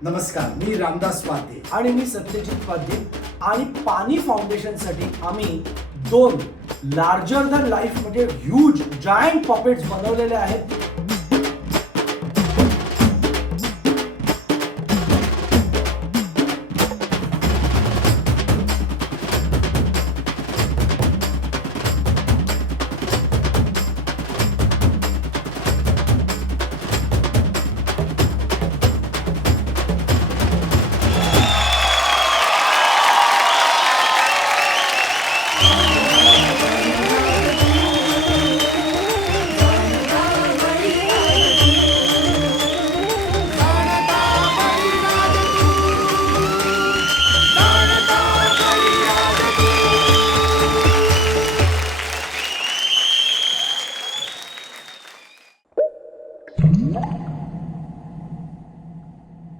नमस्कार मी रामदास वाते आणि मी सत्यजित वाद्य आणि पाणी फाउंडेशनसाठी आम्ही दोन लार्जर दॅन लाईफ म्हणजे ह्यूज जायंट पॉपेट्स बनवलेले आहेत. Mm-hmm.